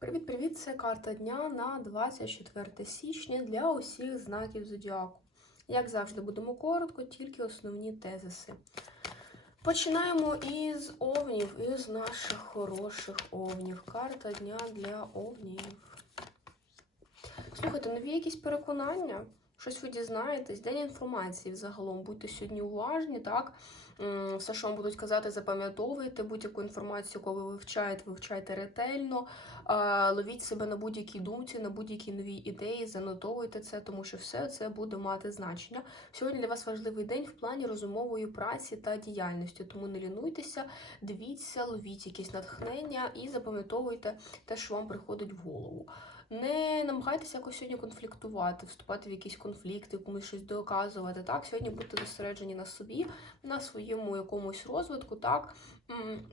Привіт-привіт! Це карта дня на 24 січня для усіх знаків зодіаку. Як завжди, будемо коротко, тільки основні тезиси. Починаємо із овнів, із наших хороших овнів. Карта дня для овнів. Слухайте, нові якісь переконання? Щось ви дізнаєтесь, день інформації взагалом. Будьте сьогодні уважні, так? Все, що вам будуть казати, запам'ятовуйте будь-яку інформацію, яку ви вивчаєте, вивчайте ретельно. Ловіть себе на будь-якій думці, на будь-якій новій ідеї, занотовуйте це, тому що все це буде мати значення. Сьогодні для вас важливий день в плані розумової праці та діяльності, тому не лінуйтеся, дивіться, ловіть якісь натхнення і запам'ятовуйте те, що вам приходить в голову. Не намагайтеся якось сьогодні конфліктувати, вступати в якісь конфлікти, комусь щось доказувати. Так, сьогодні будьте зосереджені на собі, на своєму якомусь розвитку, так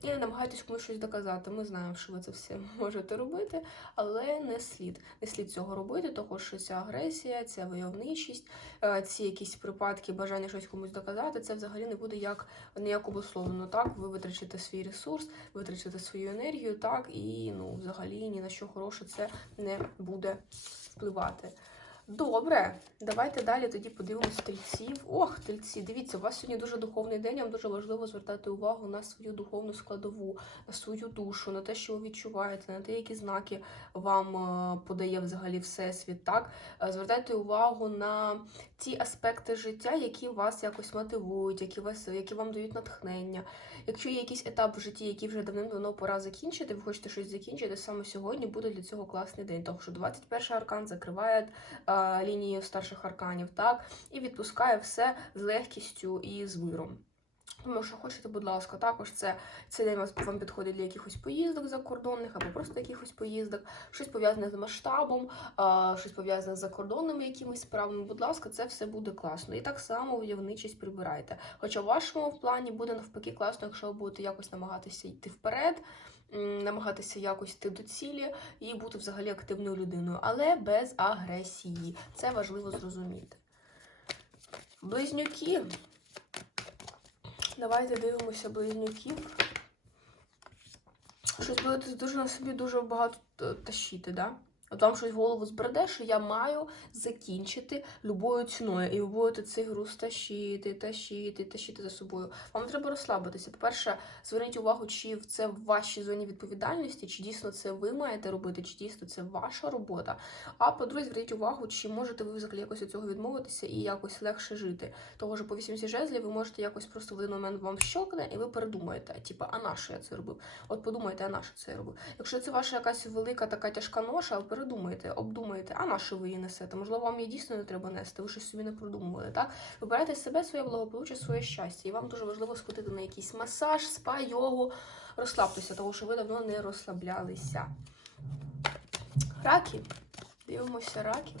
і не намагайтесь комусь щось доказати. Ми знаємо, що ви це все можете робити, але не слід. Не слід цього робити, тому що ця агресія, ця войовничість, е, ці якісь припадки, бажання щось комусь доказати, це взагалі не буде як ніяк обусловлено. Так, ви витрачите свій ресурс, витрачите свою енергію, так і ну, взагалі ні на що хороше це не буде впливати. Добре, давайте далі тоді подивимось тельців. Ох, тельці, дивіться, у вас сьогодні дуже духовний день. Вам дуже важливо звертати увагу на свою духовну складову, на свою душу, на те, що ви відчуваєте, на те, які знаки вам е, подає взагалі всесвіт. Так, Е, звертайте увагу на ті аспекти життя, які вас якось мотивують, які вас, які вам дають натхнення. Якщо є якийсь етап в житті, який вже давним-давно пора закінчити, ви хочете щось закінчити, саме сьогодні буде для цього класний день. Тому що 21 аркан закриває е, лінію старших арканів, так, і відпускає все з легкістю і з виром. Тому що хочете, будь ласка, також це цей день вам підходить для якихось поїздок закордонних або просто якихось поїздок, щось пов'язане з масштабом, щось пов'язане з закордонними якимись справами. Будь ласка, це все буде класно. І так само войовничість прибирайте. Хоча в вашому плані буде навпаки класно, якщо ви будете якось намагатися йти вперед, намагатися якось йти до цілі і бути взагалі активною людиною, але без агресії. Це важливо зрозуміти. Близнюки. Давайте дивимося близнюків. Щось будете дуже на собі дуже багато тащити, тащити, да? От вам щось в голову збреде, що я маю закінчити любою ціною. І ви будете цей груз тащити, тащити, тащити за собою. Вам треба розслабитися. По-перше, зверніть увагу, чи це в вашій зоні відповідальності, чи дійсно це ви маєте робити, чи дійсно це ваша робота. А по-друге, зверніть увагу, чи можете ви взагалі якось від цього відмовитися і якось легше жити. Того що по 80 жезлів ви можете якось просто в один момент вам щокне, і ви передумаєте, типу, а на що я це робив? От подумайте, а на що це я робив? Якщо це ваша якась велика така тяжка ноша, передумайте, обдумайте, а на що ви її несете? Можливо, вам її дійсно не треба нести, ви щось собі не продумували. Так? Вибирайте себе, своє благополуччя, своє щастя. І вам дуже важливо сходити на якийсь масаж, спа, йогу, розслабтеся, тому що ви давно не розслаблялися. Раки. Дивимося раків.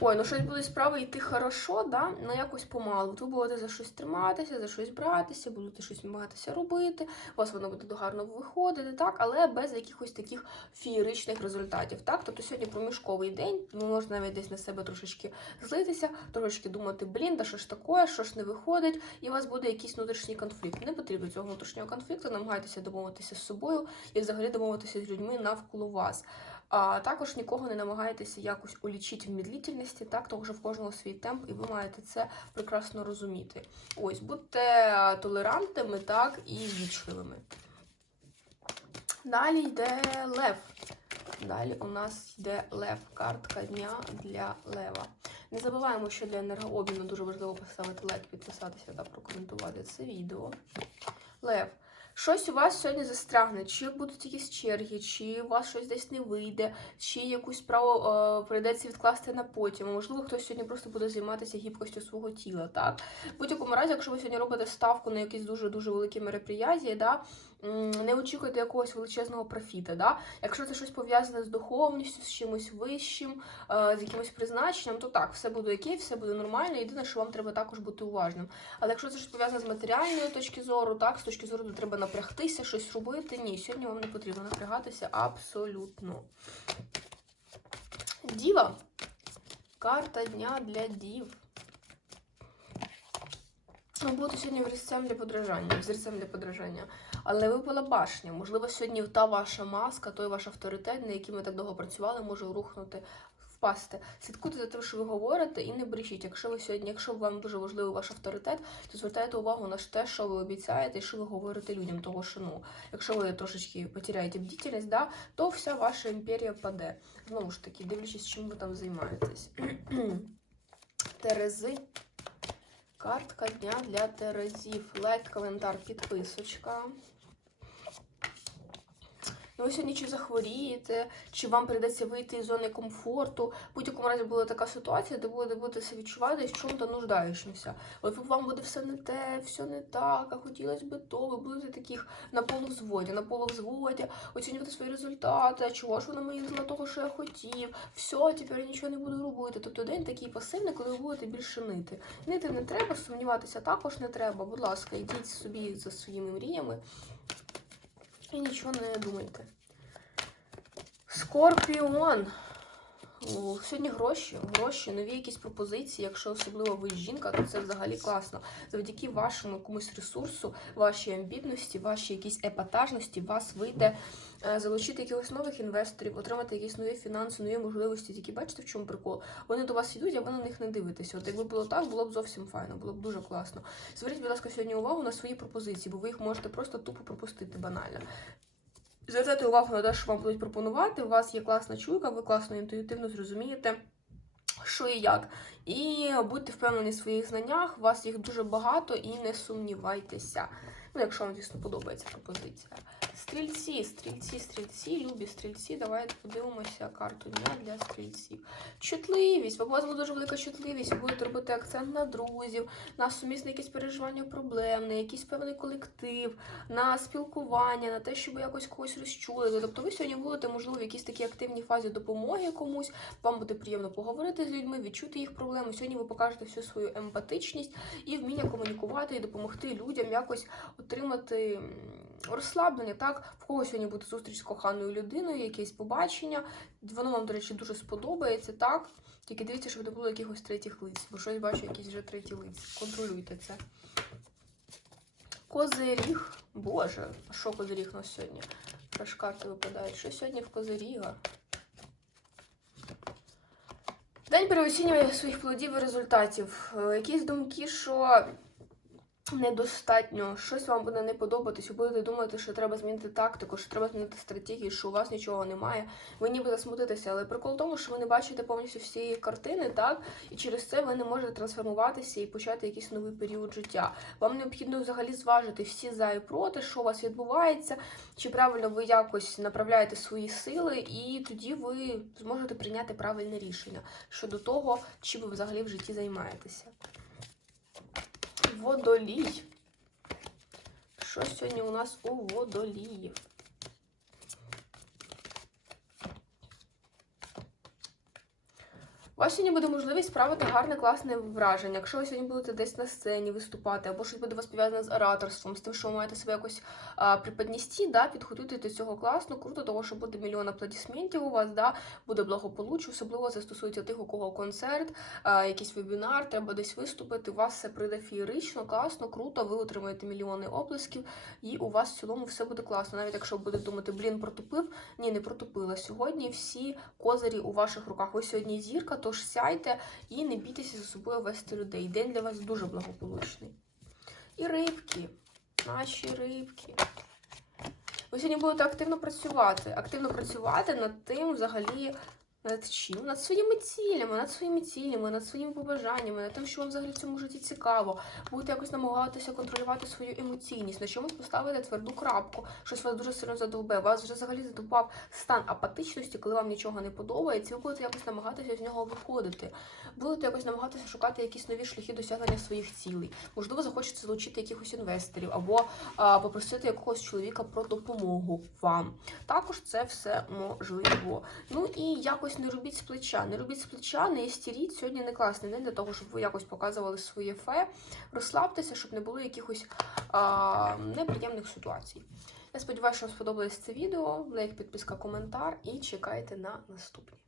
Ой, ну щось буде справи йти хорошо, да? ну якось помалу. Ви будете за щось триматися, за щось братися, будете щось намагатися робити, у вас воно буде гарно виходити, так, але без якихось таких фієричних результатів. Так? Тобто сьогодні проміжковий день, можете навіть десь на себе трошечки злитися, трошечки думати, блін, да що ж таке, що ж не виходить, і у вас буде якийсь внутрішній конфлікт. Не потрібно цього внутрішнього конфлікту, намагайтеся домовитися з собою і взагалі домовитися з людьми навколо вас. А також нікого не намагайтеся якось улічити в медлительності, так, тому що в кожного свій темп, і ви маєте це прекрасно розуміти. Ось, будьте толерантними, так, і вічливими. Далі йде лев. Далі у нас йде лев, картка дня для лева. Не забуваємо, що для енергообміну дуже важливо поставити лайк, підписатися та прокоментувати це відео. Лев. Щось у вас сьогодні застрягне, чи будуть якісь черги, чи у вас щось десь не вийде, чи якусь справу е, прийдеться відкласти на потім. Можливо, хтось сьогодні просто буде займатися гібкостю свого тіла. Так? В будь-якому разі, якщо ви сьогодні робите ставку на якісь дуже-дуже великі мероприяття, да, не очікуйте якогось величезного профіта. Да? Якщо це щось пов'язане з духовністю, з чимось вищим, е, з якимось призначенням, то так, все буде окей, все буде нормально. Єдине, що вам треба також бути уважним. Але якщо це щось пов'язане з матеріальної точки зору, так, з точки зору, де треба напрягтися, щось робити, ні, сьогодні вам не потрібно напрягатися абсолютно. Діва. Карта дня для дів. Ви будете сьогодні взірцем для подражання. Взірцем для подражання. але випала башня. Можливо, сьогодні та ваша маска, той ваш авторитет, на який ми так довго працювали, може рухнути. Впасти, слідкуйте за тим, що ви говорите, і не брешіть. Якщо ви сьогодні, якщо вам дуже важливий ваш авторитет, то звертайте увагу на те, що ви обіцяєте і що ви говорите людям. Того що ну, якщо ви трошечки потеряєте бдительність, да, то вся ваша імперія паде. Знову ж таки, дивлячись, чим ви там займаєтесь. Терези. Картка дня для терезів. Лайк, коментар, підписочка. Ну, ви сьогодні чи захворієте, чи вам прийдеться вийти із зони комфорту. В будь-якому разі була така ситуація, де будете будете відчувати в чому-то нуждаючимся. От вам буде все не те, все не так, а хотілося б то, ви будете таких на полувзводі, на полувзводі, оцінювати свої результати, а чого ж вона мені не того, що я хотів, все, тепер я нічого не буду робити. Тобто день такий пасивний, коли ви будете більше нити. Нити не треба, сумніватися також не треба. Будь ласка, йдіть собі за своїми мріями. І нічого не думайте. Скорпіон. Сьогодні гроші, гроші, нові якісь пропозиції. Якщо особливо ви жінка, то це взагалі класно. Завдяки вашому комусь ресурсу, вашій амбітності, вашій якійсь епатажності, вас вийде е, залучити якихось нових інвесторів, отримати якісь нові фінанси, нові можливості. Тільки бачите, в чому прикол? Вони до вас йдуть, а ви на них не дивитеся. От якби було так, було б зовсім файно, було б дуже класно. Зверніть, будь ласка, сьогодні увагу на свої пропозиції, бо ви їх можете просто тупо пропустити банально. Звертайте увагу на те, що вам будуть пропонувати. У вас є класна чуйка, ви класно інтуїтивно зрозумієте, що і як. І будьте впевнені в своїх знаннях, у вас їх дуже багато і не сумнівайтеся. Ну, якщо вам, звісно, подобається пропозиція. Стрільці, стрільці, стрільці, любі стрільці. Давайте подивимося карту дня для стрільців. Чутливість. У вас буде дуже велика чутливість, ви будете робити акцент на друзів, на сумісне якісь переживання проблем, на якийсь певний колектив, на спілкування, на те, щоб якось когось розчулити. Тобто ви сьогодні будете, можливо, в якійсь такій активній фазі допомоги комусь, вам буде приємно поговорити з людьми, відчути їх проблеми. Сьогодні ви покажете всю свою емпатичність і вміння комунікувати і допомогти людям якось отримати розслаблення. Так, в когось сьогодні буде зустріч з коханою людиною, якесь побачення. Воно вам, до речі, дуже сподобається, так? Тільки дивіться, щоб не було якихось третіх лиць, бо щось бачу, якісь вже треті лиць. Контролюйте це. Козиріг. Боже, а що козиріг у нас сьогодні? Аж карти випадають. Що сьогодні в козиріга? День переоцінювання своїх плодів і результатів. Е, Якісь думки, що недостатньо, щось вам буде не подобатись, ви будете думати, що треба змінити тактику, що треба змінити стратегію, що у вас нічого немає. Ви ніби засмутитеся, але прикол в тому, що ви не бачите повністю всієї картини, так? І через це ви не можете трансформуватися і почати якийсь новий період життя. Вам необхідно взагалі зважити всі за і проти, що у вас відбувається, чи правильно ви якось направляєте свої сили, і тоді ви зможете прийняти правильне рішення щодо того, чим ви взагалі в житті займаєтеся. Водолій. Що сьогодні у нас у водоліїв? У вас сьогодні буде можливість справити гарне, класне враження. Якщо ви сьогодні будете десь на сцені виступати, або щось буде вас пов'язане з ораторством, з тим, що ви маєте себе якось а, приподністи, да, підготуйте до цього класно, круто, того, що буде мільйон аплодисментів у вас, да, буде благополуччя, особливо це стосується тих, у кого концерт, а, якийсь вебінар, треба десь виступити. У вас все прийде феєрично, класно, круто, ви отримаєте мільйони оплесків, і у вас в цілому все буде класно. Навіть якщо будете думати, блін, протупив, ні, не протупила. Сьогодні всі козирі у ваших руках. Ви сьогодні зірка, тож сяйте і не бійтеся за собою вести людей. День для вас дуже благополучний. І рибки, наші рибки. Ви сьогодні будете активно працювати, активно працювати над тим, взагалі, над чим? Над своїми цілями, над своїми цілями, над своїми побажаннями, над тим, що вам взагалі в цьому житті цікаво. Будете якось намагатися контролювати свою емоційність, на чомусь поставити тверду крапку, щось вас дуже сильно задовбе. Вас вже взагалі задовбав стан апатичності, коли вам нічого не подобається. Ви будете якось намагатися з нього виходити. Будете якось намагатися шукати якісь нові шляхи досягнення своїх цілей. Можливо, захочете залучити якихось інвесторів або а, попросити якогось чоловіка про допомогу вам. Також це все можливо. Ну і якось не робіть з плеча. Не робіть з плеча, не істеріть. Сьогодні не класний день для того, щоб ви якось показували своє фе. Розслабтеся, щоб не було якихось а, неприємних ситуацій. Я сподіваюся, що вам сподобалось це відео. Лайк, підписка, коментар і чекайте на наступні.